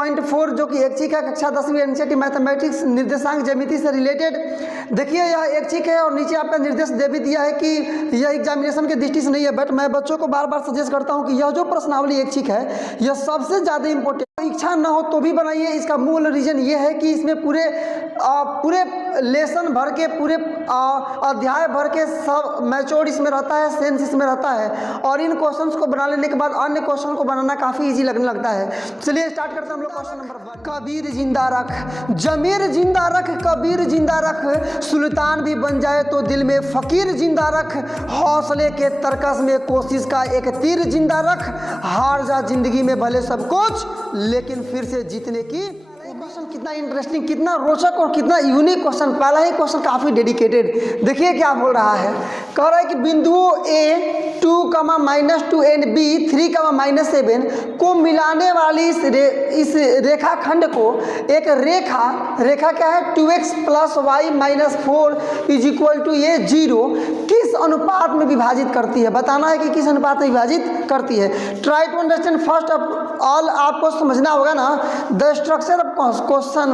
6.4 जो कि ऐच्छिक है, कक्षा 10वीं एनसीईआरटी मैथमेटिक्स निर्देशांक ज्यामिति से रिलेटेड। देखिए यह ऐच्छिक है और नीचे आपका निर्देश दे भी दिया है कि यह एग्जामिनेशन के दृष्टि से नहीं है, बट मैं बच्चों को बार बार सजेस्ट करता हूं कि यह जो प्रश्नावली ऐच्छिक है यह सबसे ज़्यादा इंपॉर्टेंट। इच्छा ना हो तो भी बनाइए। इसका मूल रीजन ये है कि इसमें पूरे लेसन भर के, पूरे अध्याय भर के सब मैच्योर इसमें रहता है, सेंस इसमें रहता है, और इन क्वेश्चंस को बना लेने के बाद अन्य क्वेश्चन को बनाना काफ़ी इजी लगने लगता है। चलिए स्टार्ट करते हैं हम लोग क्वेश्चन नंबर 1। कबीर जिंदा रख, जमीर जिंदा रख, कबीर जिंदा रख, सुल्तान भी बन जाए तो दिल में फ़कीर जिंदा रख, हौसले के तरकस में कोशिश का एक तीर जिंदा रख, हार जा जिंदगी में भले सब कुछ लेकिन फिर से जीतने की। क्वेश्चन कितना इंटरेस्टिंग, कितना रोचक और कितना यूनिक क्वेश्चन। पहला ही क्वेश्चन काफ़ी डेडिकेटेड। देखिए क्या बोल रहा है, कह रहा है कि बिंदुओं A 2, एंड B 3, को मिलाने वाली इस रेखाखंड को एक रेखा क्या है 2x + y - 4 = ये 0 किस अनुपात में विभाजित करती है। बताना है कि किस अनुपात में विभाजित करती है। Try to understand first of all, आपको समझना होगा ना द स्ट्रक्चर ऑफ क्वेश्चन।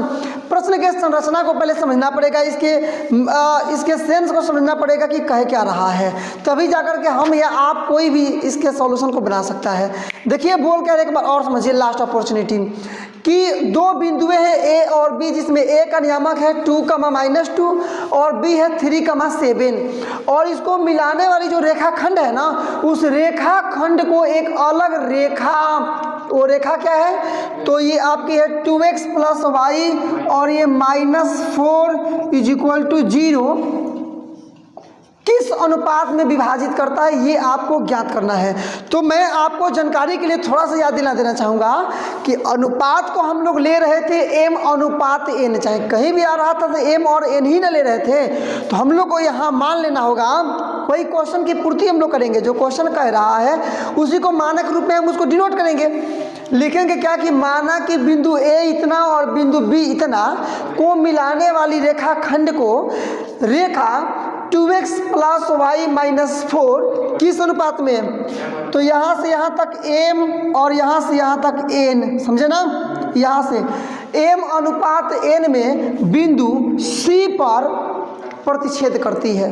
प्रश्न के संरचना को पहले समझना पड़ेगा, इसके सेंस को समझना पड़ेगा कि कह क्या रहा है, तभी जाकर के हम या आप कोई भी इसके सॉल्यूशन को बना सकता है। देखिए बोल कर एक बार और समझिए, लास्ट अपॉर्चुनिटी, कि दो बिंदुएं हैं A और B, जिसमें A का नियामक है 2, -2 और B है 3, 7, और इसको मिलाने वाली जो रेखाखंड है ना, उस रेखाखंड को एक अलग रेखा, वो रेखा क्या है तो ये आपकी है 2x + y और ये -4 = 0 किस अनुपात में विभाजित करता है, ये आपको ज्ञात करना है। तो मैं आपको जानकारी के लिए थोड़ा सा याद दिला देना चाहूँगा कि अनुपात को हम लोग ले रहे थे m/n, चाहे कहीं भी आ रहा था तो m और n ही ना ले रहे थे। तो हम लोग को यहाँ मान लेना होगा, वही क्वेश्चन की पूर्ति हम लोग करेंगे, जो क्वेश्चन कह रहा है उसी को मानक रूप में हम उसको डिनोट करेंगे। लिखेंगे क्या कि माना कि बिंदु A इतना और बिंदु B इतना को मिलाने वाली रेखाखंड को रेखा 2x + y - 4 किस अनुपात में, तो यहाँ से यहाँ तक m और यहाँ से यहाँ तक n, समझे ना, यहाँ से m/n में बिंदु C पर प्रतिच्छेद करती है,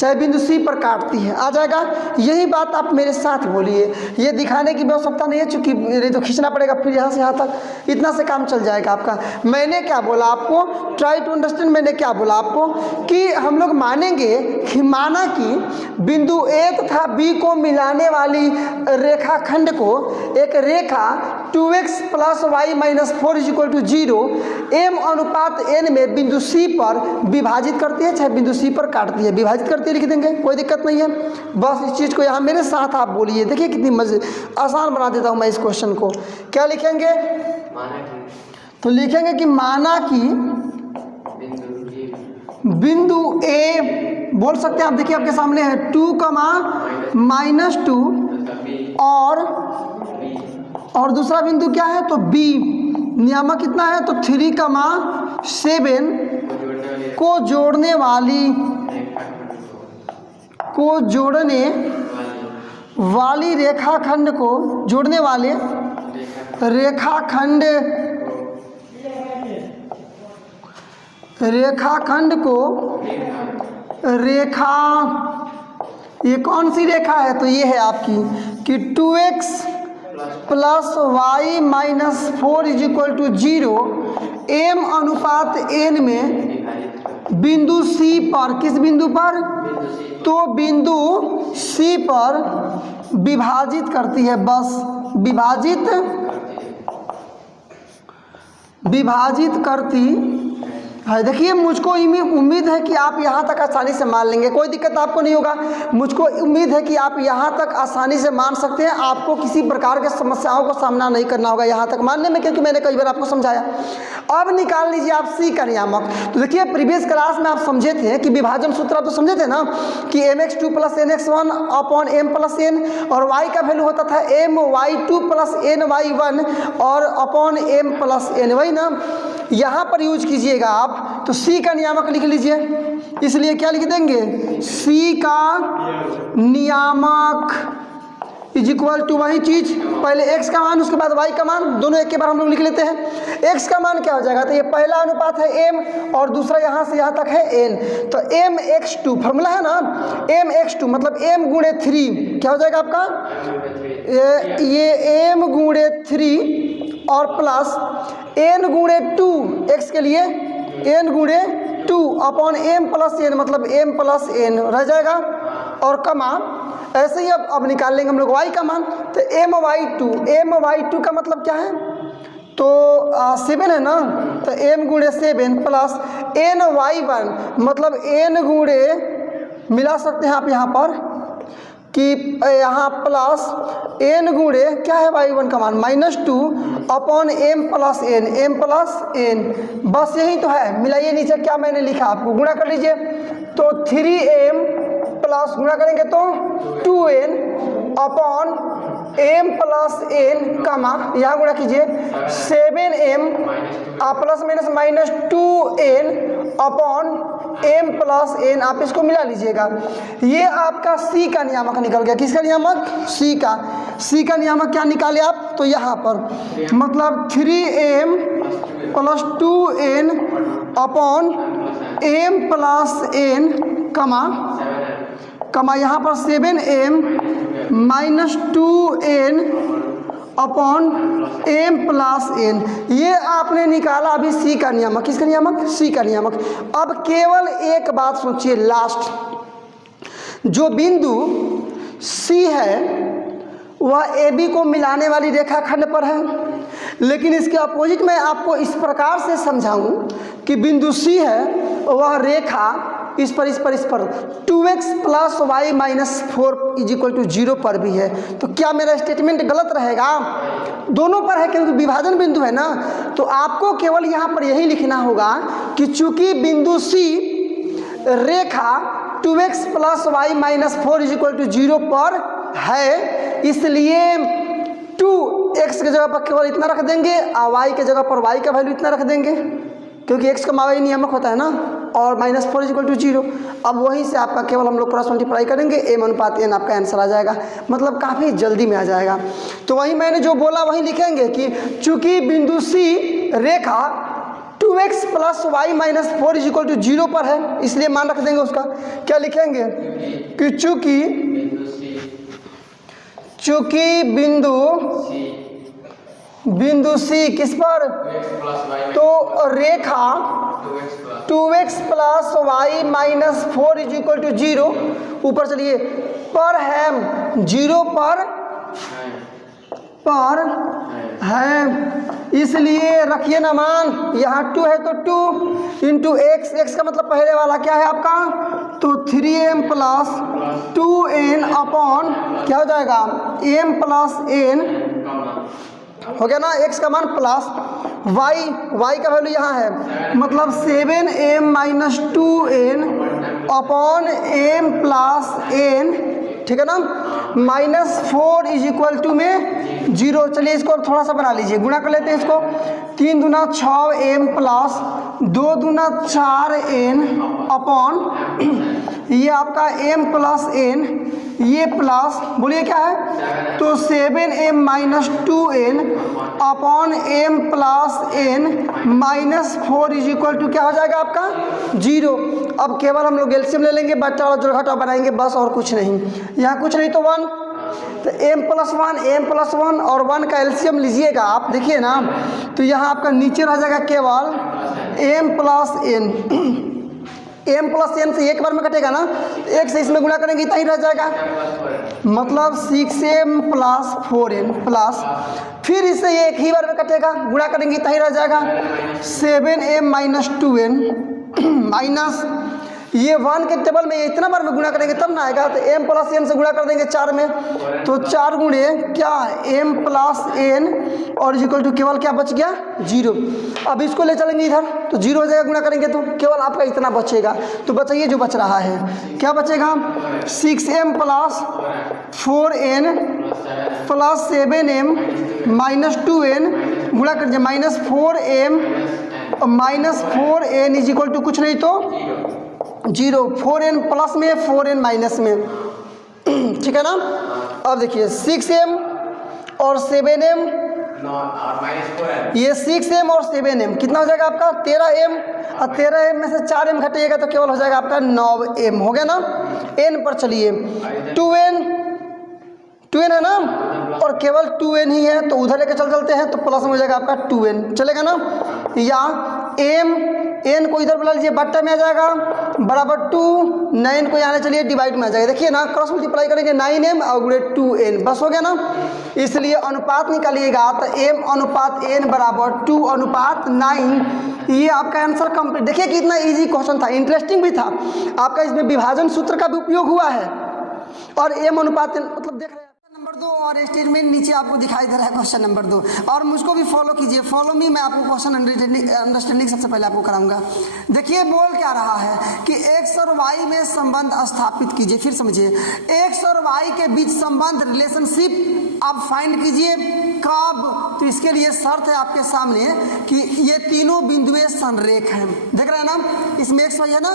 चाहे बिंदु C पर काटती है। आ जाएगा, यही बात आप मेरे साथ बोलिए। ये दिखाने की आवश्यकता नहीं है, चूंकि नहीं तो खींचना पड़ेगा फिर यहाँ से यहाँ तक, इतना से काम चल जाएगा आपका। मैंने क्या बोला आपको, ट्राई टू अंडरस्टैंड, मैंने क्या बोला आपको कि हम लोग मानेंगे कि माना कि बिंदु A तथा B को मिलाने वाली रेखाखंड को एक रेखा 2x + y - 4 = 0 m/n में बिंदु C पर विभाजित करती है, चाहे बिंदु C पर काटती है, विभाजित करती है, लिख देंगे, कोई दिक्कत नहीं है। बस इस चीज़ को यहाँ मेरे साथ आप बोलिए। देखिए कितनी आसान बना देता हूँ मैं इस क्वेश्चन को। क्या लिखेंगे, तो लिखेंगे कि माना कि बिंदु A, बोल सकते हैं आप, देखिए आपके सामने है 2, -2 और दूसरा बिंदु क्या है तो B, नियामक कितना है तो 3, 7 को जोड़ने वाली रेखाखंड को जोड़ने वाले रेखाखंड को रेखा, ये कौन सी रेखा है तो ये है आपकी कि 2x + y - 4 = 0 m/n में बिंदु C पर, किस बिंदु पर, तो बिंदु C पर विभाजित करती है। बस विभाजित करती है। देखिए मुझको उम्मीद है कि आप यहाँ तक आसानी से मान लेंगे, कोई दिक्कत आपको नहीं होगा। मुझको उम्मीद है कि आप यहाँ तक आसानी से मान सकते हैं, आपको किसी प्रकार के समस्याओं को सामना नहीं करना होगा यहाँ तक मानने में, क्योंकि मैंने कई बार आपको समझाया। अब निकाल लीजिए आप C का नियामक। तो देखिए प्रीवियस क्लास में आप समझे थे कि विभाजन सूत्र आप तो समझे थे ना कि mx2 + nx1 / m + n, और y का वैल्यू होता था my2 + ny1 और m + n, वही ना। यहाँ पर यूज कीजिएगा आप, तो C का नियामक लिख लीजिए। इसलिए क्या लिख देंगे, C का नियामक इज इक्वल टू वही चीज़, पहले x का मान उसके बाद y का मान, दोनों एक के बार हम लोग लिख लेते हैं। x का मान क्या हो जाएगा, तो ये पहला अनुपात है m और दूसरा यहाँ से यहाँ तक है n, तो mx2 फॉर्मूला है ना, mx2 मतलब m गुणे 3 क्या हो जाएगा आपका, ये m गुणे 3 और प्लस n गुणे 2 x के लिए n गुणे 2 अपॉन m प्लस n मतलब m प्लस n रह जाएगा और कमा ऐसे ही अब निकाल लेंगे हम लोग y का मान, तो my2 का मतलब क्या है, तो 7 है ना, तो m गुणे 7 प्लस ny1 मतलब n गुणे मिला सकते हैं आप यहाँ पर कि यहाँ प्लस n गुणे क्या है y1 का मान -2 अपॉन m प्लस n, बस यही तो है। मिलाइए नीचे क्या मैंने लिखा, आपको गुणा कर लीजिए, तो 3m प्लस गुणा करेंगे तो 2n upon m plus n कमा यहाँ गुणा कीजिए 7m plus minus -2n upon m plus n, आप इसको मिला लीजिएगा। ये आपका c का नियामक निकल गया। किसका नियामक, c का नियामक क्या निकाले आप, तो यहाँ पर मतलब 3m plus 2n upon m plus n कमा यहाँ पर 7m minus 2n upon m plus n, ये आपने निकाला अभी c का नियामक। किसका नियामक, c का नियामक। अब केवल एक बात सोचिए, लास्ट जो बिंदु c है वह AB को मिलाने वाली रेखाखंड पर है, लेकिन इसके अपोजिट मैं आपको इस प्रकार से समझाऊं कि बिंदु C है वह रेखा इस पर 2x plus y minus 4 is equal to 0 पर भी है। तो क्या मेरा स्टेटमेंट गलत रहेगा, दोनों पर है क्योंकि विभाजन बिंदु है ना। तो आपको केवल यहाँ पर यही लिखना होगा कि चूंकि बिंदु C रेखा 2x plus y minus 4 is equal to 0 पर है, इसलिए 2x के जगह पर केवल इतना रख देंगे और y के जगह पर y का वैल्यू इतना रख देंगे, क्योंकि x का मावा नियामक होता है ना, और -4 इज इक्वल टू 0। अब वहीं से आपका केवल हम लोग क्रॉस मल्टीप्लाई करेंगे, m अनुपात n आपका आंसर आ जाएगा, मतलब काफ़ी जल्दी में आ जाएगा। तो वही मैंने जो बोला वही लिखेंगे कि चूंकि बिंदु C रेखा 2x plus y minus 4 is equal to 0 पर है, इसलिए मान रख देंगे उसका। क्या लिखेंगे कि चूंकि बिंदु C किस पर, तो रेखा 2x plus y minus 4 is equal to 0, ऊपर चलिए, पर है 0 पर है, इसलिए रखिए ना मान, यहाँ 2 है तो 2 इंटू x का मतलब पहले वाला क्या है आपका, तो 3m प्लस 2n अपॉन क्या हो जाएगा m प्लस n, हो गया ना, x का मान प्लस y का वैल्यू यहाँ है, मतलब 7m minus 2n upon m plus n, ठीक है ना, -4 इज इक्वल टू में 0। चलिए इसको थोड़ा सा बना लीजिए, गुणा कर लेते हैं इसको, 3 दूना 6m प्लस 2 दूना 4n अपॉन ये आपका m प्लस n, ये प्लस बोलिए क्या है, तो 7m minus 2n upon m plus n minus 4 is equal to क्या हो जाएगा आपका 0। अब केवल हम लोग एलसीएम ले लेंगे, बट्टा और जोड़घटा बनाएंगे बस, और कुछ नहीं, यहाँ कुछ नहीं तो 1, तो m प्लस 1 और 1 का एलसीएम लीजिएगा आप, देखिए ना, तो यहाँ आपका नीचे रह जाएगा केवल m प्लस n से एक बार में कटेगा ना, एक से इसमें गुणा करेंगे इतना ही रह जाएगा, मतलब 6m प्लस 4n प्लस, फिर इससे ये एक ही बार में कटेगा, गुणा करेंगे इतना ही रह जाएगा 7m माइनस 2n माइनस ये 1 के टेबल में इतना बार में गुणा करेंगे तब ना आएगा, तो m प्लस n से गुणा कर देंगे 4 में, तो 4 गुणे क्या m प्लस n और इक्वल टू केवल क्या बच गया 0। अब इसको ले चलेंगे इधर तो 0 हो जाएगा, गुणा करेंगे तो केवल आपका इतना बचेगा। तो बचाइए जो बच रहा है क्या बचेगा, 6m plus 4n plus 7m minus 2n, गुणा कर दीजिए -4m minus 4n is equal to कुछ नहीं तो 0, 4n प्लस में 4n माइनस में, ठीक है ना। अब देखिए 6m और 7m, ये 6m और 7m कितना हो जाएगा आपका 13m, और 13m में से 4m घटाइएगा तो केवल हो जाएगा आपका 9m, हो गया ना। n पर चलिए 2n है ना, और केवल 2n ही है तो उधर लेके चलते हैं तो प्लस में हो जाएगा आपका 2n, चलेगा ना। या n को इधर बुला लीजिए, बट्टा में आ जाएगा बराबर 2, 9 को यहाँ चलिए डिवाइड में आ जाएगा। देखिए ना क्रॉस मल्टीप्लाई करेंगे 9m और गुणे 2n, बस हो गया ना। इसलिए अनुपात निकालिएगा तो m अनुपात n बराबर 2 अनुपात 9। ये आपका आंसर कंप्लीट। देखिए कितना इजी क्वेश्चन था, इंटरेस्टिंग भी था आपका, इसमें विभाजन सूत्र का भी उपयोग हुआ है और m अनुपात मतलब देख रहे हैं। नंबर 2 और स्टेटमेंट नीचे आपको दिखाई दे रहा है क्वेश्चन नंबर 2, और मुझको भी फॉलो कीजिए, फॉलो मी। मैं आपको क्वेश्चन अंडरस्टैंडिंग सबसे पहले आपको कराऊंगा। देखिए बोल क्या रहा है कि x और y में संबंध स्थापित कीजिए। फिर समझिए, x और y के बीच संबंध रिलेशनशिप आप फाइंड कीजिए कब। तो इसके लिए शर्त है आपके सामने कि ये तीनों बिंदुएं संरेख हैं। देख रहे हैं ना, इसमें x y है ना,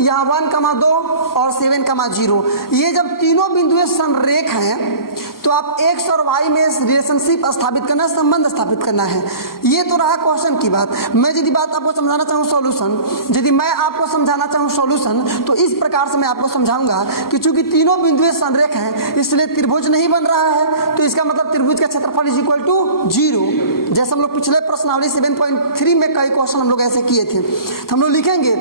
यहाँ 1, 2 और 7, 0। ये जब तीनों बिंदुएं संरेख हैं तो आप x और y में रिलेशनशिप स्थापित करना, संबंध स्थापित करना है। ये तो रहा क्वेश्चन की बात। मैं यदि बात आपको समझाना चाहूँ सॉल्यूशन, यदि मैं आपको समझाना चाहूँ सॉल्यूशन, तो इस प्रकार से मैं आपको समझाऊंगा कि चूंकि तीनों बिंदुएं संरेख हैं इसलिए त्रिभुज नहीं बन रहा है, तो इसका मतलब त्रिभुज का क्षेत्रफल इज इक्वल टू 0। जैसे हम लोग पिछले प्रश्नावली 7.3 में कई क्वेश्चन हम लोग ऐसे किए थे। तो हम लोग लिखेंगे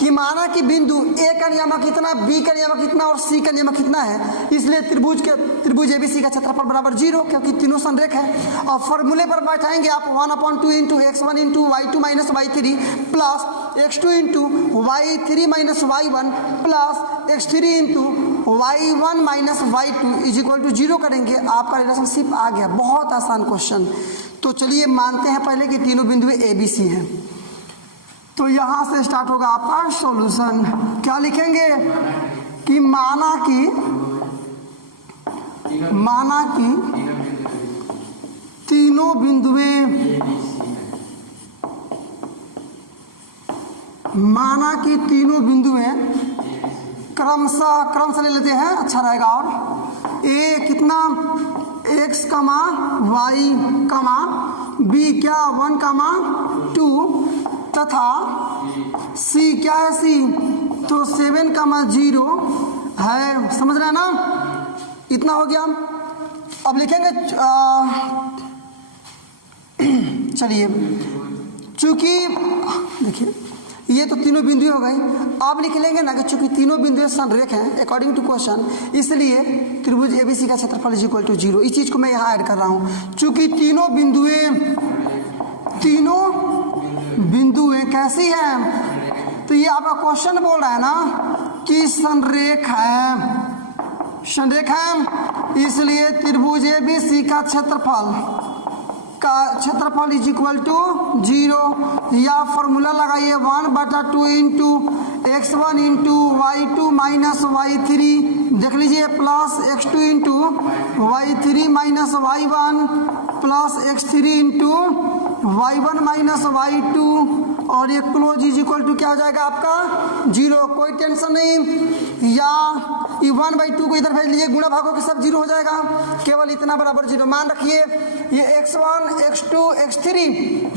कि माना कि बिंदु ए का नियामक इतना, बी का नियामक इतना और सी का नियामक इतना है, इसलिए त्रिभुज एबीसी का क्षेत्रफल बराबर 0, क्योंकि तीनों संरेख है। और फॉर्मूले पर बैठाएंगे आप 1/2 into x1 into y2 minus y3 plus x2 into y3 minus y1 plus x3 into y1 minus y2 is equal to 0 करेंगे, आपका रिलेशनशिप आ गया। बहुत आसान क्वेश्चन। तो चलिए मानते हैं पहले कि तीनों बिंदुएं ए बी सी हैं। तो यहाँ से स्टार्ट होगा आपका सॉल्यूशन। क्या लिखेंगे कि माना कि तीनों बिंदुएं क्रमशः ले लेते हैं, अच्छा रहेगा। और ए कितना x, y, b क्या 1, 2 तथा c क्या है c तो 7, 0 है। समझ रहे हैं ना, इतना हो गया। अब लिखेंगे चलिए, चूंकि देखिए ये तो तीनों बिंदुएं हो गई। अब लिख लेंगे ना कि चूंकि तीनों बिंदुएं संरेख हैं अकॉर्डिंग टू क्वेश्चन, इसलिए त्रिभुज एबीसी का क्षेत्रफल इज इक्वल टू 0। इस चीज को मैं यहाँ ऐड कर रहा हूँ। चूंकि तीनों बिंदुएं कैसी हैं, तो ये आपका क्वेश्चन बोल रहा है ना कि संरेख है, इसलिए त्रिभुज एबीसी का क्षेत्रफल इज इक्वल टू 0। या फॉर्मूला लगाइए 1/2 into x1 into y2 minus y3, देख लीजिए, plus x2 into y3 minus y1 plus x3 into y1 minus y2, और ये क्लोज इज इक्वल टू क्या हो जाएगा आपका 0। कोई टेंशन नहीं। या 1/2 को इधर भेज लीजिए, गुणा भागों के सब 0 हो जाएगा, केवल इतना बराबर 0। मान रखिए ये x1, x2, x3,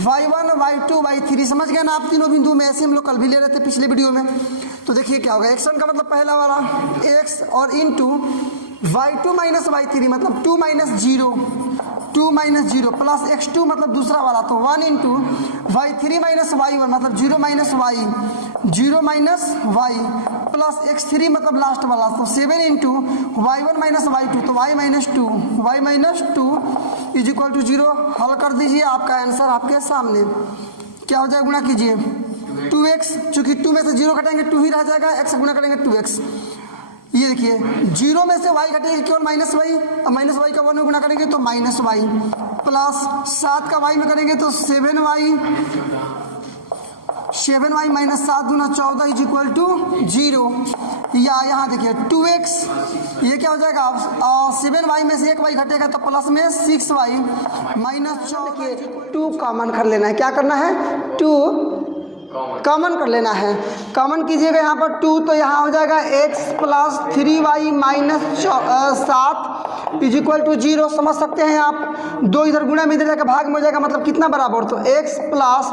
y1, y2, y3, समझ गए ना आप तीनों बिंदुओं में। ऐसे हम लोग कल भी ले रहे थे पिछले वीडियो में। तो देखिए क्या होगा, x1 का मतलब पहला वाला x और इंटू y2 माइनस y3 मतलब 2 माइनस 0 प्लस x2 मतलब दूसरा वाला तो 1 इंटू y3 माइनस y1 मतलब 0 माइनस y प्लस x3 मतलब लास्ट वाला तो 7 इंटू y1 माइनस y2 तो y minus 2 is equal to 0। हल कर दीजिए, आपका आंसर आपके सामने। क्या हो जाएगा, गुणा कीजिए 2x, चूंकि 2 में से 0 घटाएंगे 2 ही रह जाएगा, x से गुणा करेंगे 2x। ये देखिए 0 में से y घटेगा केवल माइनस वाई, और माइनस वाई का 1 में गुणा करेंगे तो माइनस वाई, प्लस 7 का y में करेंगे तो 7y माइनस 7 दूना 14 इज इक्वल टू 0। या यहाँ देखिए 2x, ये क्या हो जाएगा, 7y में से 1y घटेगा तो प्लस में 6y माइनस 14। 2 कॉमन कर लेना है, क्या करना है 2 कॉमन कर लेना है। कॉमन कीजिएगा यहाँ पर 2, तो यहाँ हो जाएगा x plus 3y minus 7 is equal to 0। समझ सकते हैं आप, 2 इधर गुणा में इधर जाकर भाग में हो जाएगा, मतलब कितना बराबर, तो x plus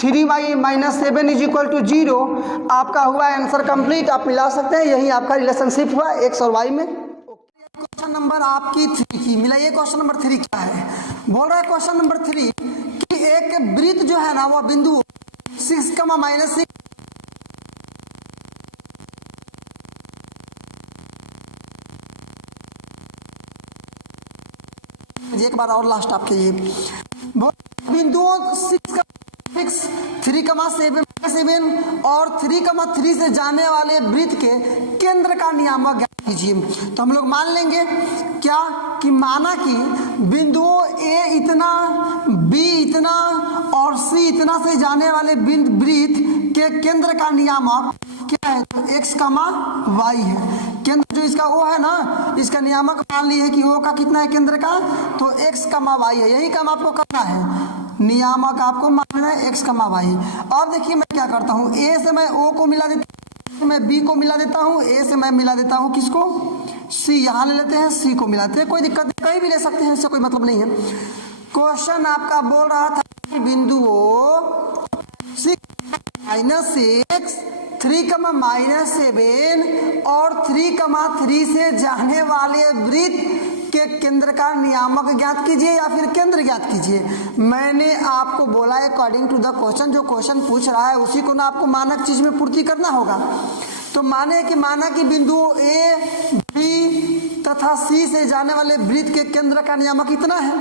3y minus 7 is equal to 0। आपका हुआ आंसर कंप्लीट। आप मिला सकते हैं, यही आपका रिलेशनशिप हुआ x और y में। क्वेश्चन नंबर आपकी 3 की मिलाइए। क्वेश्चन नंबर 3 क्या है, बोल रहा है क्वेश्चन नंबर 3 कि एक वृत्त जो है ना, वह बिंदु 6, -6 एक बार और लास्ट आपके ये बिंदुओं 6, 3,7 और 3,3 से जाने वाले वृत्त के केंद्र का नियामक ज्ञात कीजिए। तो हम लोग मान लेंगे क्या कि माना कि बिंदुओं A इतना, B इतना और C इतना से जाने वाले वृत्त के केंद्र का नियामक क्या है, तो x, y है। केंद्र जो इसका O है ना, इसका नियामक मान ली है कि O का कितना है केंद्र का, तो x, y है। यही काम आपको करना है, नियामक आपको मानना है x, y। अब देखिए मैं क्या करता हूँ, A से मैं O को मिला देता हूँ, मैं B को मिला देता हूँ, A से मैं मिला देता हूँ किसको, C, यहाँ ले लेते हैं, C को मिलाते हैं, कोई दिक्कत नहीं, कहीं भी ले सकते हैं, इससे कोई मतलब नहीं है। क्वेश्चन आपका बोल रहा था कि बिंदुओं 6, -6, 3,-7 और 3,3 से जाने वाले वृत्त के केंद्र का नियामक ज्ञात कीजिए या फिर केंद्र ज्ञात कीजिए। मैंने आपको बोला अकॉर्डिंग टू द क्वेश्चन, जो क्वेश्चन पूछ रहा है उसी को ना आपको मानक चीज में पूर्ति करना होगा। तो माना कि बिंदुओं A, B तथा C से जाने वाले वृत्त के केंद्र का नियामक कितना है,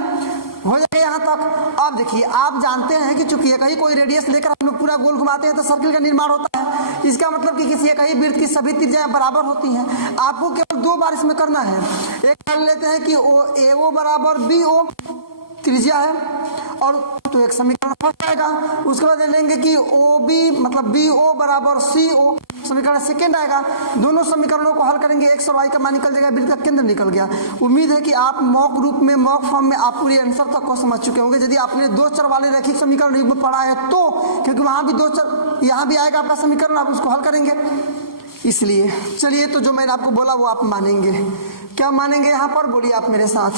हो जाएगा यहाँ तक। अब देखिए आप जानते हैं कि चूंकि एक ही कोई रेडियस लेकर हम लोग पूरा गोल घुमाते हैं तो सर्किल का निर्माण होता है। इसका मतलब कि किसी एक ही वृत्त की सभी त्रिज्याएं बराबर होती हैं। आपको केवल 2 बार इसमें करना है। एक मान लेते हैं कि AO बराबर BO त्रिज्या है, और तो एक समीकरण फंस जाएगा। उसके बाद लेंगे कि OB मतलब BO बराबर CO, समीकरण सेकेंड आएगा। दोनों समीकरणों को हल करेंगे, x और y का मान निकल जाएगा, वृत्त का केंद्र निकल गया। उम्मीद है कि आप मॉक रूप में, मॉक फॉर्म में आप पूरी आंसर तक को समझ चुके होंगे। यदि आपने 2 चर वाले रैखिक समीकरण युग्म पढ़ा है तो, क्योंकि वहां भी 2 चर, यहाँ भी आएगा आपका समीकरण, आप उसको हल करेंगे। इसलिए चलिए, तो जो मैंने आपको बोला वो आप मानेंगे। क्या मानेंगे यहाँ पर, बोलिए आप मेरे साथ।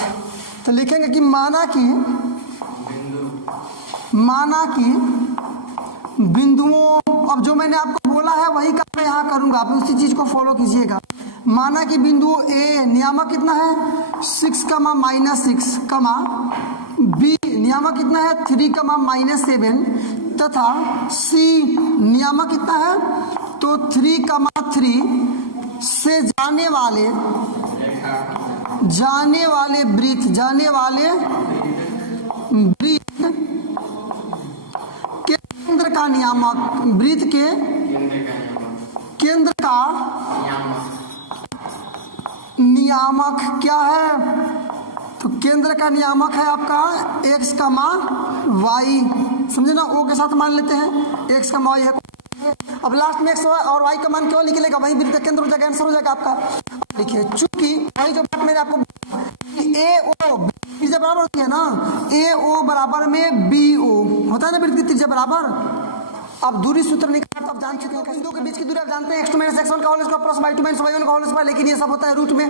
तो लिखेंगे कि माना कि बिंदुओं, अब जो मैंने आपको बोला है वही काम मैं यहाँ करूंगा, आप उसी चीज को फॉलो कीजिएगा। माना कि बिंदुओं A नियामक कितना है 6, -6, B नियामक कितना है 3, -7 तथा C नियामक कितना है, तो 3, से जाने वाले वृत्त के केंद्र का नियामक, वृत्त के केंद्र का नियामक क्या है, तो केंद्र का नियामक है आपका x, y। समझे ना, O के साथ मान लेते हैं x, y है। अब लास्ट में x और y का मान केवल निकलेगा, वही वृत्त का केंद्र हो जाएगा, आंसर हो जाएगा आपका। देखिए चूंकि वही जो बात मैंने आपको AO त्रिज्या बराबर होती है ना, AO बराबर में BO होता है ना, वृत्त की त्रिज्या बराबर। अब दूरी सूत्र निकाल तो आप जान चुके हैं, बिंदुओं के बीच की दूरी आप जानते हैं, x2 - x1 का whole square plus y2 - y1 का होल स्क्वायर, लेकिन ये सब होता है रूट में।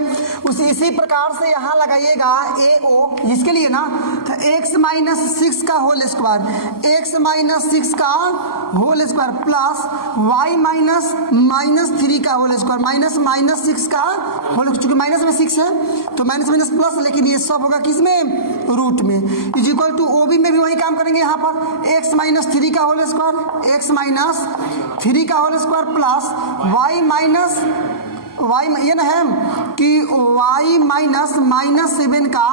इसी प्रकार से यहाँ लगाइएगा AO, इसके लिए ना तो x - 6 का होल स्क्वायर, x - 6 का होल स्क्वायर प्लस y - 3 का होल स्क्वायर माइनस 6 का होल, चूंकि माइनस में 6 है तो माइनस माइनस प्लस, लेकिन ये सब होगा किसमें, रूट में। इज इक्वल टू OB में भी वही काम करेंगे, यहाँ पर x - 3 का होल स्क्वायर, x - 3 का होल स्क्वायर प्लस y ये ना है कि y -7 का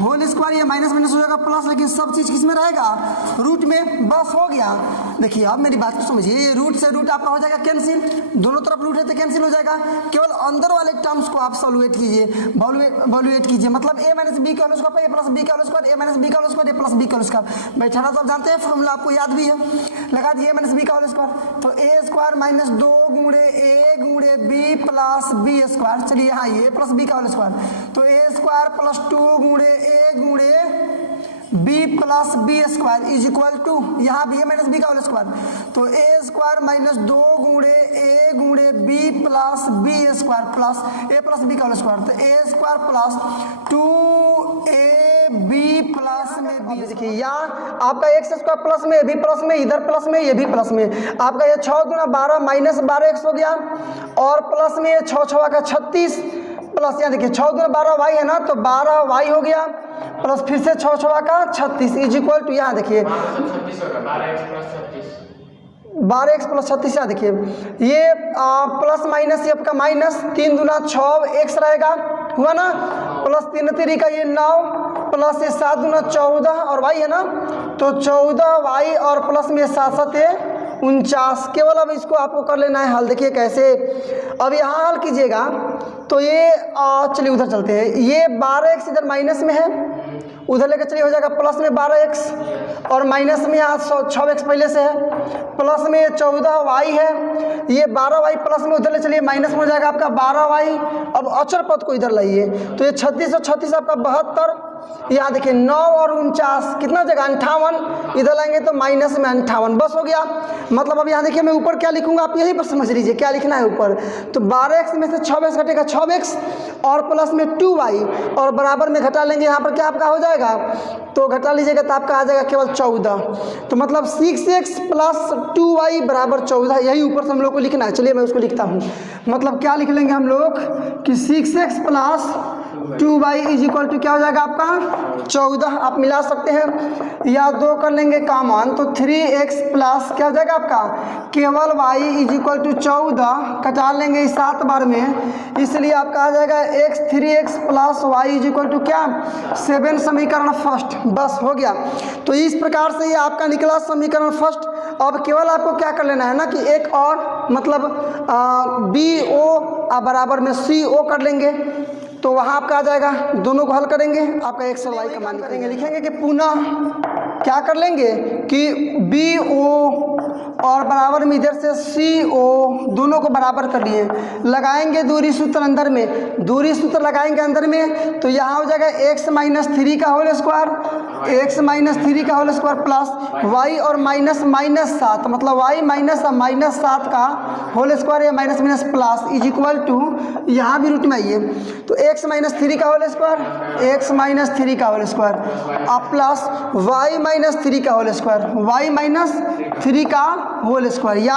होल स्क्वायर, ये माइनस माइनस हो जाएगा प्लस, लेकिन सब चीज किस में रहेगा, रूट में। बस हो गया। देखिए अब मेरी बात को समझिए, ये रूट से रूट आपका हो जाएगा कैंसिल, दोनों तरफ रूट है तो कैंसिल हो जाएगा। केवल अंदर वाले टर्म्स को आप सॉल्यूट कीजिए, वॉल्यूएट कीजिए, मतलब a - b का होल स्क्वायर, a + b का होल स्क्वायर, a - b का होल स्क्वायर, a + b का होल स्क्वायर। बैठाना तो आप जानते हैं, फॉर्मूला आपको याद भी है, लगा दिए a - b का होल स्क्वायर, तो a² - 2 × a × b + b square. चलिए यहाँ a + b का होल स्क्वायर, तो a² + 2 × a × b plus B square is equal to, यहाँ बी ए माइनस बी का होल स्क्वायर, तो ए स्क्वायर माइनस 2 गुणे ए गुणे b plus B square plus a plus B का whole square, तो a square plus 2 b plus में b. देखिए यहाँ आपका एक्स स्क्वायर प्लस में बी प्लस में, इधर प्लस में ये भी प्लस में, आपका ये 6 गुना 12 माइनस 12x हो गया, और प्लस में ये 6 6 का 36 प्लस, यहाँ देखिए 6 गुना 12 वाई है ना, तो 12 वाई हो गया प्लस फिर से 6 6 का 36 इज इक्वल टू, यहाँ देखिए 12x प्लस 36, यहाँ देखिए ये प्लस माइनस ये आपका माइनस 3 दूना 6x रहेगा, हुआ ना, प्लस 3 3 का ये 9 प्लस ये 7 दूना 14 और y है ना, तो 14y और प्लस में 7 7 49। केवल अब इसको आपको कर लेना है हल। देखिए कैसे, अब यहाँ हल कीजिएगा तो ये चलिए उधर चलते हैं, ये 12x इधर माइनस में है, उधर लेकर चलिए हो जाएगा प्लस में 12x और माइनस में यहाँ 6x पहले से है, प्लस में 14y है, ये 12y प्लस में उधर ले चलिए माइनस में हो जाएगा आपका 12y। अब अचर पद को इधर लाइए तो ये 36 और 36 आपका 72, यहाँ देखिए 9 और 49 कितना जगह 58, इधर लाएंगे तो माइनस में 58, बस हो गया। मतलब अब यहाँ देखिए मैं ऊपर क्या लिखूंगा आप यहीं पर समझ लीजिए क्या लिखना है ऊपर, तो 12x में से 6x घटेगा 6x और प्लस में 2y और बराबर में घटा लेंगे, यहाँ पर क्या आपका हो जाएगा, तो घटा लीजिएगा तो आपका आ जाएगा केवल 14, तो मतलब 6x प्लस 2y बराबर 14, यही ऊपर से हम लोग को लिखना है। चलिए मैं उसको लिखता हूँ, मतलब क्या लिख लेंगे हम लोग कि 6x plus 2y is equal to क्या हो जाएगा आपका 14, आप मिला सकते हैं या 2 कर लेंगे कॉमन, तो 3x प्लस क्या हो जाएगा आपका केवल y इज इक्वल टू 14, कटा लेंगे 7 बार में, इसलिए आपका आ जाएगा x 3x plus y is equal to क्या 7, समीकरण फर्स्ट, बस हो गया। तो इस प्रकार से ये आपका निकला समीकरण फर्स्ट। अब केवल आपको क्या कर लेना है ना कि एक और मतलब BO बराबर में CO कर लेंगे, तो वहाँ आपका आ जाएगा, दोनों को हल करेंगे आपका x और y का मान करेंगे, लिखेंगे कि पुनः क्या कर लेंगे कि BO और बराबर में इधर से CO दोनों को बराबर कर लिए, लगाएंगे दूरी सूत्र अंदर में, दूरी सूत्र लगाएंगे अंदर में, तो यहाँ हो जाएगा x माइनस 3 का होल स्क्वायर, x माइनस 3 का होल स्क्वायर प्लस y और माइनस 7, मतलब y माइनस 7 का होल स्क्वायर या minus minus plus is equal to, यहाँ भी रूट में आइए तो x माइनस 3 का होल स्क्वायर, x माइनस 3 का होल स्क्वायर अब प्लस y माइनस 3 का होल स्क्वायर, y माइनस 3 का होल स्क्वायर, या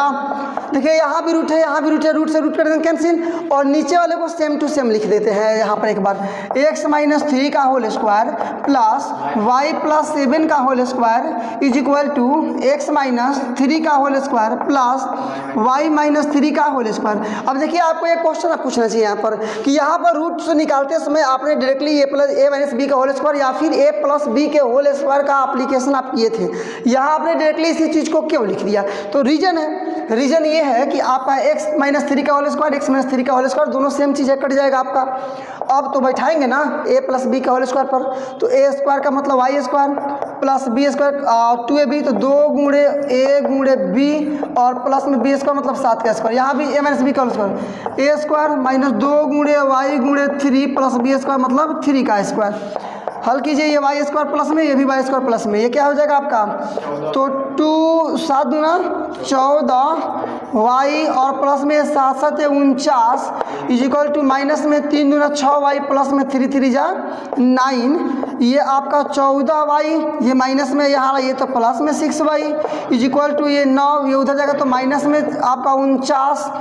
देखिए यहाँ भी रूट है, यहाँ भी रूट है, रूट से रूट कर देंगे कैंसिल, और नीचे वाले को सेम टू सेम लिख देते हैं यहाँ पर एक बार, x माइनस 3 का whole square plus y plus 7 का whole square is equal to x minus 3 का whole square plus y minus 3 का होल स्क्वायर। अब देखिए आपको एक क्वेश्चन पूछना चाहिए यहाँ पर कि यहाँ पर रूट से निकालते समय आपने directly a plus a minus B का होल स्क्वायर या फिर a प्लस बी के होल स्क्वायर का एप्लीकेशन आप किए थे, यहाँ आपने डायरेक्टली इसी चीज़ को क्यों लिख दिया, तो रीजन है, रीजन ये है कि आपका x माइनस 3 का होल स्क्वायर, x माइनस 3 का होल स्क्वायर दोनों सेम चीज़ है, कट जाएगा आपका। अब तो बैठाएंगे ना a प्लस बी का होल स्क्वायर पर, तो a स्क्वायर का मतलब y square plus B square 2ab, तो 2 गुणे a गुणे b और प्लस में b स्क्वायर मतलब 7 का स्क्वायर, यहाँ भी a माइनस बी का whole square, a square minus 2 गुणे y गुणे 3 प्लस b स्क्वायर मतलब 3 का स्क्वायर। हल कीजिए, ये वाई स्क्वायर प्लस में, ये भी वाई स्क्वायर प्लस में, ये क्या हो जाएगा आपका, तो 2 7 दूना 14 वाई और प्लस में 7 7 49 इज इक्वल टू माइनस में 3 दूना 6 वाई प्लस में 3 3 जा 9, ये आपका 14 वाई, ये माइनस में यहाँ ये तो प्लस में 6 वाई इज इक्वल टू ये 9, ये उधर जाएगा तो माइनस में आपका 49,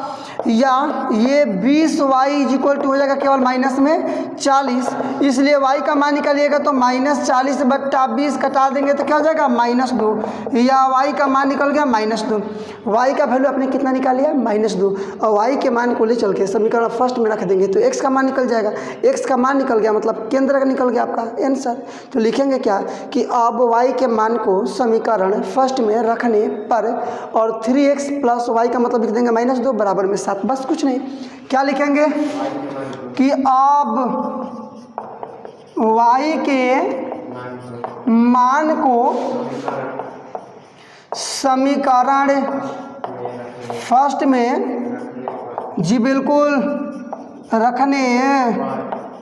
या ये 20 वाई इज इक्वल टू हो जाएगा केवल माइनस में 40, इसलिए वाई का मान निकालिएगा तो माइनस 40 बट्टा 20 कटा देंगे तो क्या हो जाएगा -2, या y का मान निकल गया -2, y का वैल्यू आपने कितना निकाल लिया -2, और y के मान को ले चल के समीकरण फर्स्ट में रख देंगे तो x का मान निकल जाएगा, x का मान निकल गया मतलब केंद्र का निकल गया आपका आंसर। तो लिखेंगे क्या कि अब y के मान को समीकरण फर्स्ट में रखने पर और 3x प्लस y का मतलब लिख देंगे -2 बराबर में 7, बस कुछ नहीं। क्या लिखेंगे कि अब y के मान को समीकरण फर्स्ट में जी बिल्कुल रखने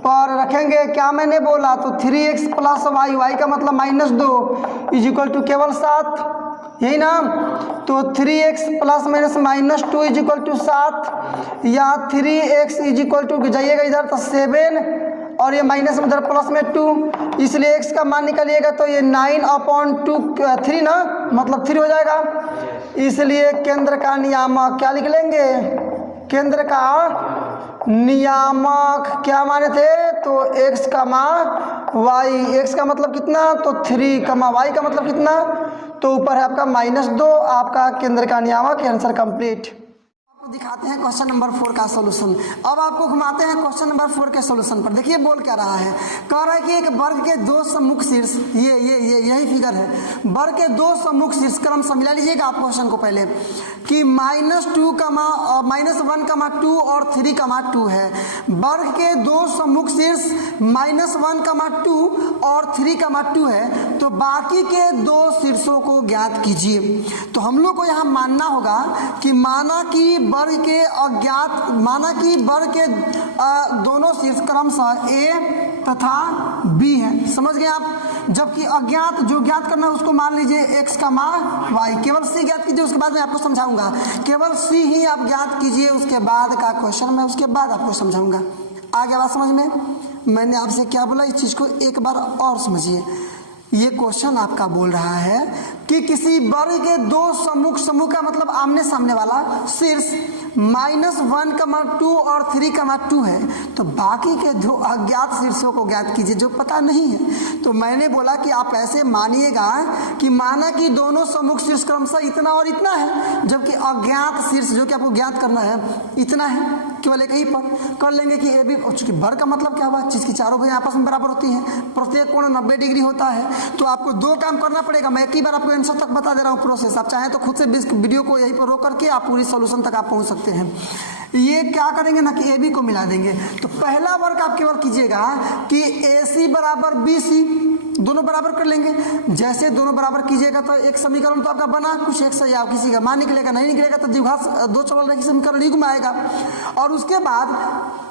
पर रखेंगे। क्या मैंने बोला? तो 3x प्लस वाई, वाई का मतलब -2 इज इक्वल टू केवल 7, यही ना। तो 3x plus minus -2 is equal to 7, या 3x इज इक्वल टू, जाइएगा इधर तो 7 और ये माइनस में उधर प्लस में 2, इसलिए x का मान निकालिएगा तो ये 9/2 3 ना, मतलब 3 हो जाएगा। इसलिए केंद्र का नियामक क्या लिख लेंगे? केंद्र का नियामक क्या माने थे? तो x, y, x का मतलब कितना? तो 3, y का मतलब कितना? तो ऊपर है आपका -2, आपका केंद्र का नियामक। Answer complete. दिखाते हैं क्वेश्चन नंबर 4 का सॉल्यूशन। अब आपको घुमाते हैं क्वेश्चन नंबर 4 के सॉल्यूशन पर। देखिए बोल क्या रहा है, कह रहा है कि एक वर्ग के दो सम्मुख शीर्ष, यही फिगर है, वर्ग के दो सम्मुख शीर्ष क्रम से मिला लीजिएगा आप क्वेश्चन को पहले, कि -2, -1, 2 और 3, 2 है। वर्ग के दो सम्मुख शीर्ष -1, 2 और 3, 2 है, तो बाकी के दो शीर्षों को ज्ञात कीजिए। तो हम लोग को यहाँ मानना होगा कि माना कि वर्ग के दोनों शीर्ष क्रमशः A तथा B है, समझ गए आप। जबकि अज्ञात, जो ज्ञात करना है उसको मान लीजिए x, y, केवल C ज्ञात कीजिए, उसके बाद मैं आपको समझाऊंगा। केवल C ही आप ज्ञात कीजिए, उसके बाद का क्वेश्चन मैं उसके बाद आपको समझाऊंगा। आ गया बात समझ में? मैंने आपसे क्या बोला, इस चीज को एक बार और समझिए। ये क्वेश्चन आपका बोल रहा है कि किसी वर्ग के दो समूह का मतलब आमने सामने वाला शीर्ष -1, 2 और 3, 2 है, तो बाकी के दो अज्ञात शीर्षों को ज्ञात कीजिए जो पता नहीं है। तो मैंने बोला कि आप ऐसे मानिएगा कि माना कि दोनों सम्मुख शीर्ष क्रमशः इतना और इतना है, जबकि अज्ञात शीर्ष जो कि आपको ज्ञात करना है इतना है, केवल एक ही पर कर लेंगे कि ए बी। चूंकि वर्ग का मतलब क्या हुआ, जिसकी चारों भुजाएं आपस में बराबर होती हैं, प्रत्येक कोण 90 डिग्री होता है, तो आपको दो काम करना पड़ेगा। मैं एक ही बार आपको आंसर तक बता दे रहा हूँ प्रोसेस, आप चाहें तो खुद से वीडियो को यहीं पर रोक करके आप पूरी सॉल्यूशन तक आप पहुँच सकते हैं। ये क्या करेंगे ना कि ए बी को मिला देंगे। तो पहला वर्ग आप केवल कीजिएगा कि AC बराबर BC, दोनों बराबर कर लेंगे। जैसे दोनों बराबर कीजिएगा तो एक समीकरण तो आपका बना कुछ एक या किसी का मान निकलेगा, नहीं निकलेगा तो द्विघात दो चल रहे समीकरण ही घुमाएगा। और उसके बाद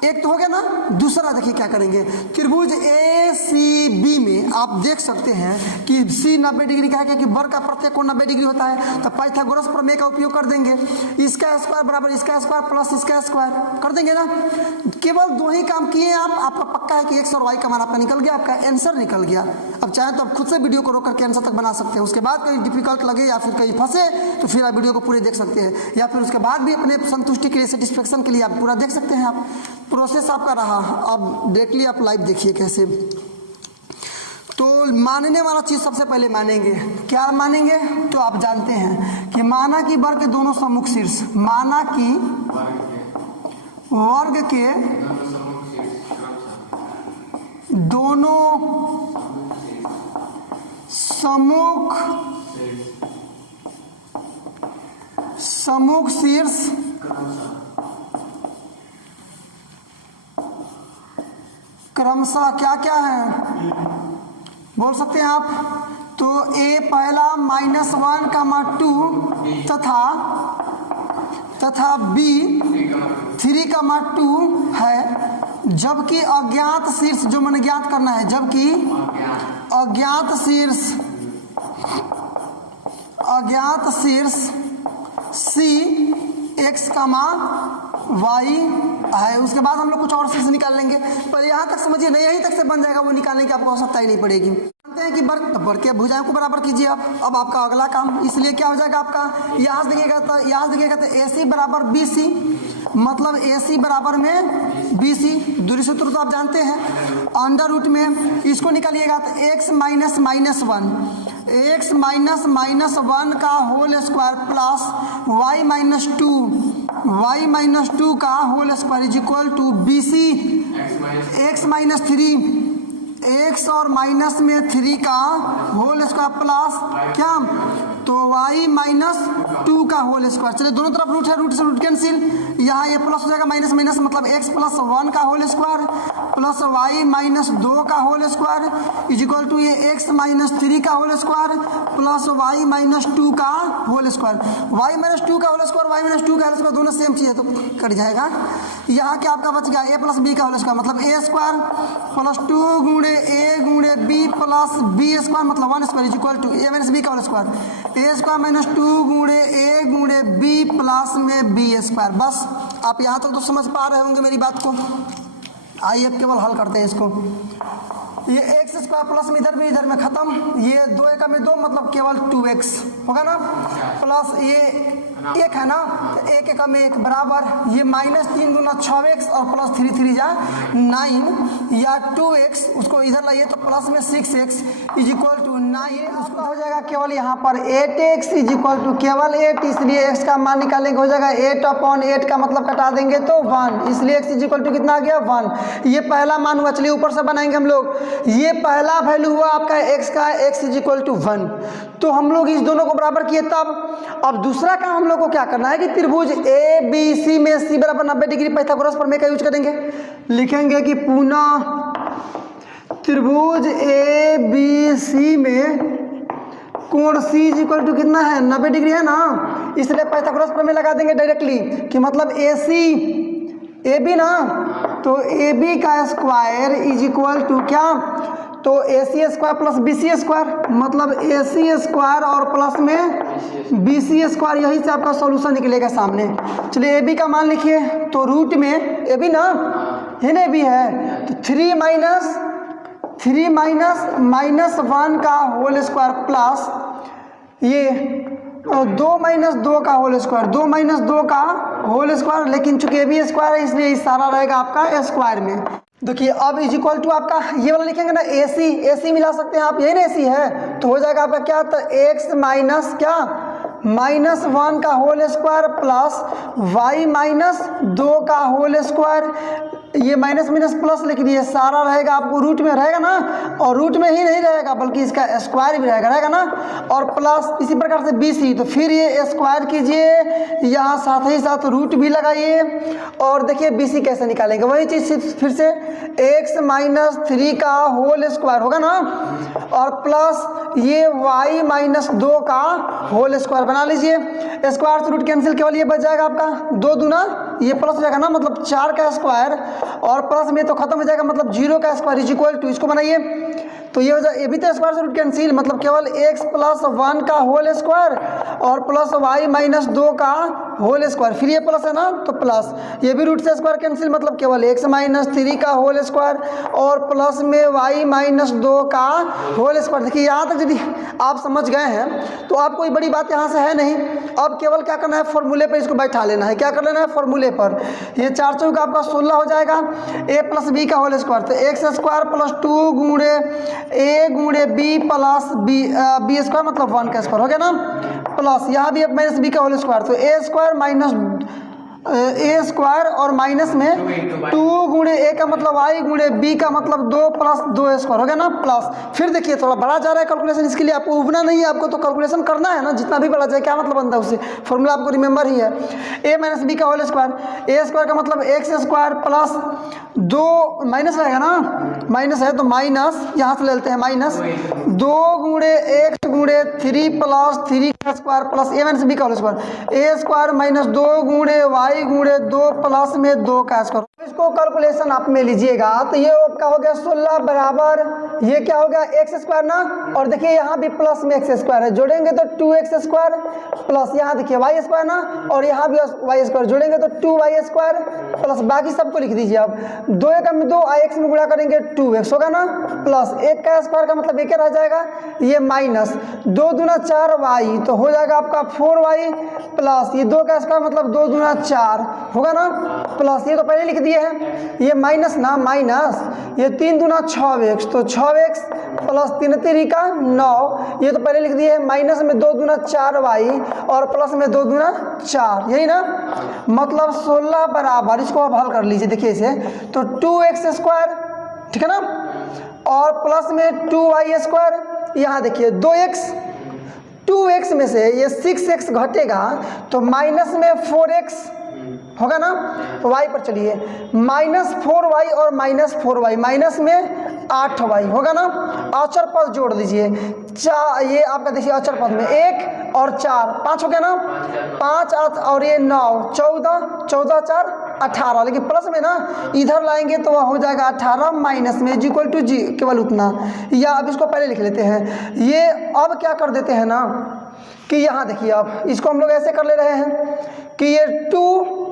एक तो हो गया ना, दूसरा देखिए क्या करेंगे, त्रिभुज ACB में आप देख सकते हैं कि C 90 डिग्री का है, क्योंकि वर्ग का प्रत्येक कोण 90 डिग्री होता है, तो पाइथागोरस प्रमेय का उपयोग कर देंगे। इसका स्क्वायर बराबर इसका स्क्वायर प्लस इसका स्क्वायर कर देंगे ना। केवल दो ही काम किए आप, आपका पक्का है कि x और y का मान आपका निकल गया, आपका आंसर निकल गया। अब चाहे तो आप खुद से वीडियो को रोक करके आंसर तक बना सकते हैं। उसके बाद कहीं डिफिकल्ट लगे या फिर कहीं फंसे तो फिर आप वीडियो को पूरे देख सकते हैं, या फिर उसके बाद भी अपने संतुष्टि के लिए, सेटिस्फेक्शन के लिए आप पूरा देख सकते हैं। आप प्रोसेस आपका रहा, अब डायरेक्टली आप लाइव देखिए कैसे। तो मानने वाला चीज सबसे पहले मानेंगे, क्या मानेंगे? तो आप जानते हैं कि माना कि वर्ग के दोनों सम्मुख शीर्ष, माना कि वर्ग के दोनों सम्मुख शीर्ष क्रमशः क्या क्या है बोल सकते हैं आप? तो A पहला -1, 2 तथा B 3, 2 है। जबकि अज्ञात शीर्ष जो मैंने ज्ञात करना है, जबकि अज्ञात शीर्ष C x, y है। उसके बाद हम लोग कुछ और शीर्ष निकाल लेंगे, पर यहाँ तक समझिए नहीं, यहीं तक से बन जाएगा, वो निकालने की आपको आवश्यकता ही नहीं पड़ेगी। जानते हैं कि वर्ग के भुजाओं को बराबर कीजिए आप। अब आपका अगला काम, इसलिए क्या हो जाएगा आपका, यहाँ देखिएगा तो AC बराबर BC, मतलब AC बराबर में BC। दूरी सूत्र तो आप जानते हैं, अंडर रूट में इसको निकालिएगा तो x -1 का होल स्क्वायर प्लस y -2 का whole square is equal to BC x -3, x और माइनस में 3 का होल स्क्वायर प्लस क्या, तो y माइनस 2 का होल स्क्वायर। चलिए दोनों तरफ रूट है, रूट से रूट कैंसिल, यहाँ ये प्लस हो जाएगा माइनस माइनस मतलब x प्लस 1 का whole square plus y minus 2 का whole square is equal to ये x माइनस 3 का whole square plus y minus 2 का होल स्क्वायर। y माइनस 2 का होल स्क्वायर y माइनस 2 का होल स्क्वायर दोनों same चीज़ है तो कट जाएगा। यहाँ क्या आपका बच गया a प्लस बी का होल स्क्वायर मतलब a स्क्वायर प्लस 2 गुणे a गुणे b प्लस b स्क्वायर मतलब 1 square is equal to a minus B का whole square a square minus 2 गुणे a गुणे b प्लस में b स्क्वायर। बस आप यहाँ तक तो समझ पा रहे होंगे मेरी बात को। आइए अब केवल हल करते हैं इसको। ये एक्स स्क्वायर प्लस में इधर में खत्म, ये 2 एकम में 2 मतलब केवल 2x होगा ना, प्लस ये 1 है ना तो 1 एकम में 1 बराबर ये माइनस 3 दूना 6x और प्लस 3 3 जा 9 या 2x उसको इधर लाइए तो प्लस में 6x इज इक्वल टू 9 उसका हो जाएगा केवल यहाँ पर 8x इज इक्वल टू केवल 8, इसलिए x का मान निकालेंगे हो जाएगा 8/8 का मतलब कटा देंगे तो 1, इसलिए x इज इक्वल टू कितना आ गया 1। ये पहला मान हुआ। चलिए ऊपर से बनाएंगे हम लोग। ये पहला वैल्यू हुआ आपका x का, x इज इक्वल टू 1, तो हम लोग इस दोनों को बराबर किए तब। अब दूसरा काम हम लोग को क्या करना है कि त्रिभुज ए बी सी में c बराबर 90 डिग्री पाइथागोरस प्रमेय का यूज करेंगे। लिखेंगे कि पुनः त्रिभुज ए बी सी में कोण c इज इक्वल टू कितना है 90 डिग्री है ना, इसलिए पाइथागोरस प्रमेय लगा देंगे डायरेक्टली कि मतलब ए बी ना तो ए बी का स्क्वायर इज इक्वल टू क्या, तो a c square plus b c square मतलब ए सी स्क्वायर और प्लस में बी सी स्क्वायर, यही से आपका सॉल्यूशन निकलेगा सामने। चलिए ए बी का मान लिखिए तो रूट में ए बी ना है ना, ए बी है तो 3 माइनस 1 का होल स्क्वायर प्लस ये 2 माइनस 2 का होल स्क्वायर, 2 माइनस 2 का होल स्क्वायर, लेकिन चूंकि ए बी स्क्वायर है इसलिए सारा रहेगा आपका स्क्वायर में। देखिए अब इज इक्वल टू आपका ये वाला लिखेंगे ना ए सी मिला सकते हैं आप, यही ना ए सी है तो हो जाएगा आपका क्या, तो x माइनस क्या माइनस 1 का whole square plus y minus 2 का होल स्क्वायर, ये माइनस माइनस प्लस लिख दिए, सारा रहेगा आपको रूट में रहेगा ना, और रूट में ही नहीं रहेगा बल्कि इसका स्क्वायर भी रहेगा ना, और प्लस इसी प्रकार से बी सी, तो फिर ये स्क्वायर कीजिए यहाँ साथ ही साथ रूट भी लगाइए और देखिए बी सी कैसे निकालेंगे, वही चीज़ फिर से x माइनस 3 का होल स्क्वायर होगा ना और प्लस ये y माइनस 2 का होल स्क्वायर बना लीजिए। स्क्वायर से रूट कैंसिल, केवल ये बच जाएगा आपका 2 दूना ये प्लस हो जाएगा ना मतलब 4 का स्क्वायर और प्लस में तो खत्म हो जाएगा मतलब 0 का स्क्वायर इज इक्वल टू, इसको बनाइए तो ये हो जाए, ये भी तो स्क्वायर से रूट कैंसिल मतलब केवल x प्लस 1 का होल स्क्वायर और प्लस y माइनस 2 का होल स्क्वायर, फिर ये प्लस है ना तो प्लस, ये भी रूट से स्क्वायर कैंसिल मतलब केवल x माइनस 3 का होल स्क्वायर और प्लस में y माइनस 2 का होल स्क्वायर। देखिए यहाँ तक यदि आप समझ गए हैं तो आप कोई बड़ी बात यहाँ से है नहीं। अब केवल क्या करना है, फॉर्मूले पर इसको बैठा लेना है। क्या कर लेना है, फॉर्मूले पर। ये 4 चौक आपका 16 हो जाएगा, a प्लस बी का होल स्क्वायर तो एक्स स्क्वायर प्लस 2 गुणे ए गुणे बी प्लस बी स्क्वायर मतलब 1 का स्क्वायर हो गया ना, प्लस यहाँ भी माइनस बी का होल स्क्वायर तो a square minus A square और माइनस में 2 गुणे ए का मतलब y गुणे बी का मतलब 2 प्लस 2 स्क्वायर हो गया ना, प्लस फिर देखिए थोड़ा बड़ा जा रहा है कैलकुलेशन, इसके लिए आपको उबना नहीं है, आपको तो कैलकुलेशन करना है ना, जितना भी बड़ा जाए क्या मतलब बनता है उससे, फॉर्मूला आपको रिमेंबर ही है। ए माइनस बी का होल स्क्वायर, ए स्क्वायर का मतलब एक्स स्क्वायर प्लस 2 माइनस रहेगा ना, माइनस है तो माइनस यहाँ से ले लेते हैं माइनस 2 गुणे एक्स गुणे 3 प्लस 3 का स्क्वायर प्लस ए माइनस बी का होल स्क्वायर, ए स्क्वायर माइनस 2 गुणे y गुणे 2 प्लस में 2 का स्क्वायर। इसको कैलकुलेशन आप में लीजिएगा तो ये आपका हो गया 16 बराबर ये क्या हो गया एक्स स्क्वायर ना, और देखिए यहाँ भी प्लस में एक्स स्क्वायर है, जोड़ेंगे तो 2x स्क्वायर प्लस यहाँ देखिए वाई स्क्वायर ना, और यहाँ भी वाई स्क्वायर जोड़ेंगे तो 2y स्क्वायर प्लस बाकी सबको लिख दीजिए। अब 2 एकम में 2 x में गुणा करेंगे 2x होगा ना, प्लस 1 का स्क्वायर का मतलब एक रह जाएगा ये माइनस 2 दूना 4y तो हो जाएगा आपका 4y प्लस ये 2 का स्क्वायर मतलब 2 दूना 4 होगा ना, प्लस ये तो पहले लिख दिए हैं ये माइनस ना माइनस ये 3 दूना 6x तो 6x प्लस 3 3 का 9 ये तो पहले लिख दिए माइनस में 2 दूना 4y और प्लस में 2 दूना 4 यही ना, मतलब 16 बराबर, इसको आप हल कर लीजिए देखिए इसे तो 2x स्क्वायर ठीक है ना और प्लस में 2y स्क्वायर, यहाँ देखिए 2x 2x में से ये 6x घटेगा तो माइनस में 4x होगा ना। y पर चलिए, -4y और -4y, माइनस में 8y होगा ना। अचर पद जोड़ दीजिए, ये आपका देखिए अचर पद में 1 और 4, 5 हो गया ना, 5 और ये 9, 14, 14 4 18, लेकिन प्लस में ना इधर लाएंगे तो वह हो जाएगा 18 माइनस में इक्वल टू जी, केवल उतना। या अब इसको पहले लिख लेते हैं, ये अब क्या कर देते हैं ना कि यहाँ देखिए, अब इसको हम लोग ऐसे कर ले रहे हैं कि ये 2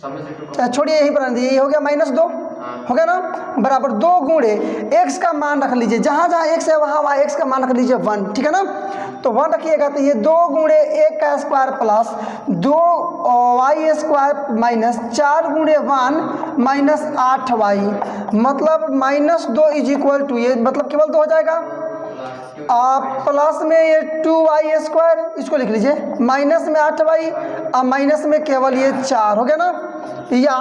छोड़िए यहीं पर दीजिए, ये हो गया -2 हो गया ना, बराबर 2 गुणे x का मान रख लीजिए, जहाँ जहाँ x है वहाँ वहाँ x का मान रख लीजिए 1, ठीक है ना। तो 1 रखिएगा तो ये 2 गुणे 1 का square plus 2y square minus 4 गुणे 1 माइनस 8y, मतलब -2 इज इक्वल टू, ये मतलब केवल 2 हो जाएगा, प्लस में ये 2y स्क्वायर, इसको लिख लीजिए, माइनस में 8y और माइनस में केवल ये 4 हो गया ना। या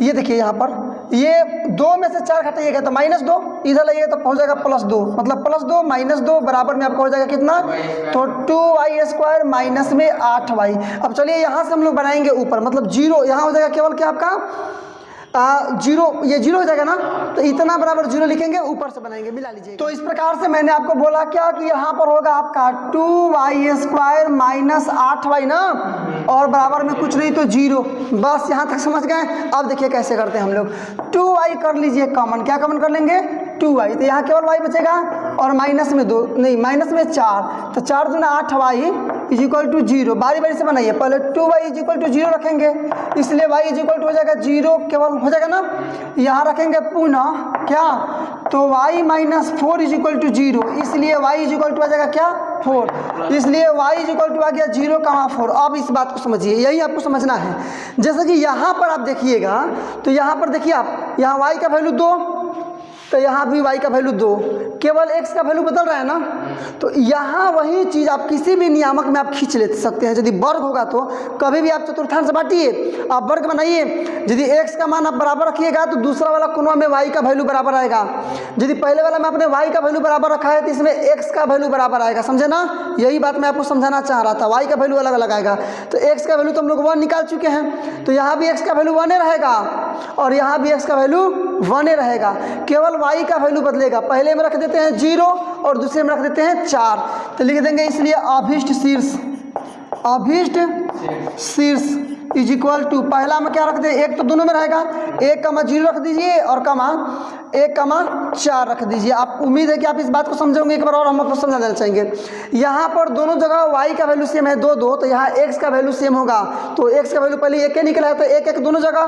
ये देखिए यहाँ पर ये 2 में से 4 घटाइएगा तो -2, इधर लाइएगा तो हो जाएगा +2, मतलब +2 -2 बराबर में आपका हो जाएगा कितना, तो 2y स्क्वायर माइनस में 8y। अब चलिए यहाँ से हम लोग बनाएंगे ऊपर, मतलब 0 यहाँ हो जाएगा केवल क्या आपका 0, ये 0 हो जाएगा ना, तो इतना बराबर 0 लिखेंगे, ऊपर से बनाएंगे, मिला लीजिए। तो इस प्रकार से मैंने आपको बोला क्या कि यहाँ पर होगा आपका 2y स्क्वायर माइनस 8y ना, और बराबर में कुछ नहीं तो 0, बस यहाँ तक समझ गए। अब देखिए कैसे करते हैं हम लोग, 2y कर लीजिए कॉमन, क्या कॉमन कर लेंगे 2y, तो यहाँ केवल y बचेगा और माइनस में 2 नहीं माइनस में 4, तो 4 दूना 8y इज इक्वल टू 0, बारी बारी से बनाइए, पहले 2y इज इक्वल टू 0 रखेंगे, इसलिए y इज इक्वल टू हो जाएगा 0, केवल हो जाएगा ना। यहाँ रखेंगे पुनः क्या, तो y minus 4 is equal to 0, इसलिए y इज इक्वल टू आ जाएगा क्या 4, इसलिए y इज इक्वल टू आ गया 0,4। अब इस बात को समझिए, यही आपको समझना है। जैसे कि यहाँ पर आप देखिएगा, तो यहाँ पर देखिए आप, यहाँ y का वैल्यू 2, तो यहाँ भी y का वैल्यू 2, केवल x का वैल्यू बदल रहा है ना। तो यहाँ वही चीज़ आप किसी भी नियामक में आप खींच ले सकते हैं। यदि वर्ग होगा तो कभी भी आप चतुर्थांश बांटिए, आप वर्ग बनाइए, यदि x का मान आप बराबर रखिएगा तो दूसरा वाला कोना में y का वैल्यू बराबर आएगा। यदि पहले वाला में आपने y का वैल्यू बराबर रखा है तो इसमें x का वैल्यू बराबर आएगा, समझे ना। यही बात मैं आपको समझाना चाह रहा था, y का वैल्यू अलग अलग आएगा। तो x का वैल्यू तो हम लोग 1 निकाल चुके हैं, तो यहाँ भी x का वैल्यू 1 रहेगा और यहाँ भी x का वैल्यू 1 रहेगा, केवल y का वैल्यू बदलेगा। पहले में रख देते हैं 0 और दूसरे में रख देते हैं 4, तो लिख देंगे इसलिए अभीष्ट शीर्ष इज इक्वल टू, पहला में क्या रख दे, 1 तो दोनों में रहेगा, 1,0 रख दीजिए और 1,4 रख दीजिए। आप उम्मीद है कि आप इस बात को समझेंगे। एक बार और हम आपको समझा देना चाहेंगे, यहाँ पर दोनों जगह y का वैल्यू सेम है 2 2, तो यहाँ x का वैल्यू सेम होगा, तो x का वैल्यू पहले 1 निकला है तो 1 1 दोनों जगह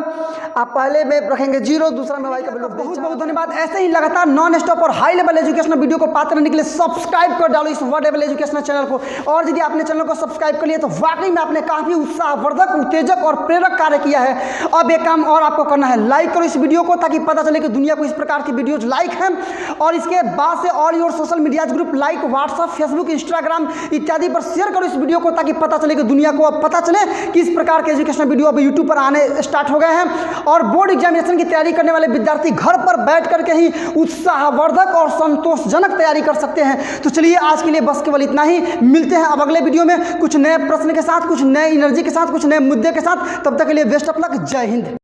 आप पहले में रखेंगे 0, दूसरा में y का वैल्यू। बहुत बहुत धन्यवाद। ऐसे ही लगातार नॉन स्टॉप और हाई लेवल एजुकेशनल वीडियो को पाते रहने के लिए सब्सक्राइब कर डालो इस वर्ड लेवल एजुकेशनल चैनल को। और यदि आपने चैनल को सब्सक्राइब कर लिया तो वाकई में आपने काफी उत्साहवर्धक, उत्तेजक और प्रेरक कार्य किया है। अब एक काम और आपको करना है, लाइक करो इस वीडियो को ताकि पता चले कि दुनिया को इस प्रकार की वीडियोज लाइक हैं। और इसके बाद से all your social media group like WhatsApp, Facebook, Instagram इत्यादि पर शेयर करो इस वीडियो को ताकि पता चले कि दुनिया को अब पता चले कि इस प्रकार के एजुकेशनल वीडियो अब यूट्यूब पर आने स्टार्ट हो गए हैं। और बोर्ड एग्जामिनेशन की तैयारी करने वाले विद्यार्थी घर पर बैठ करके ही उत्साहवर्धक और संतोषजनक तैयारी कर सकते हैं। तो चलिए आज के लिए बस केवल इतना ही, मिलते हैं अब अगले वीडियो में कुछ नए प्रश्न के साथ, कुछ नए एनर्जी के साथ, कुछ नए मुद्दे के साथ। तब तक के लिए बेस्ट ऑफ लक, जय हिंद।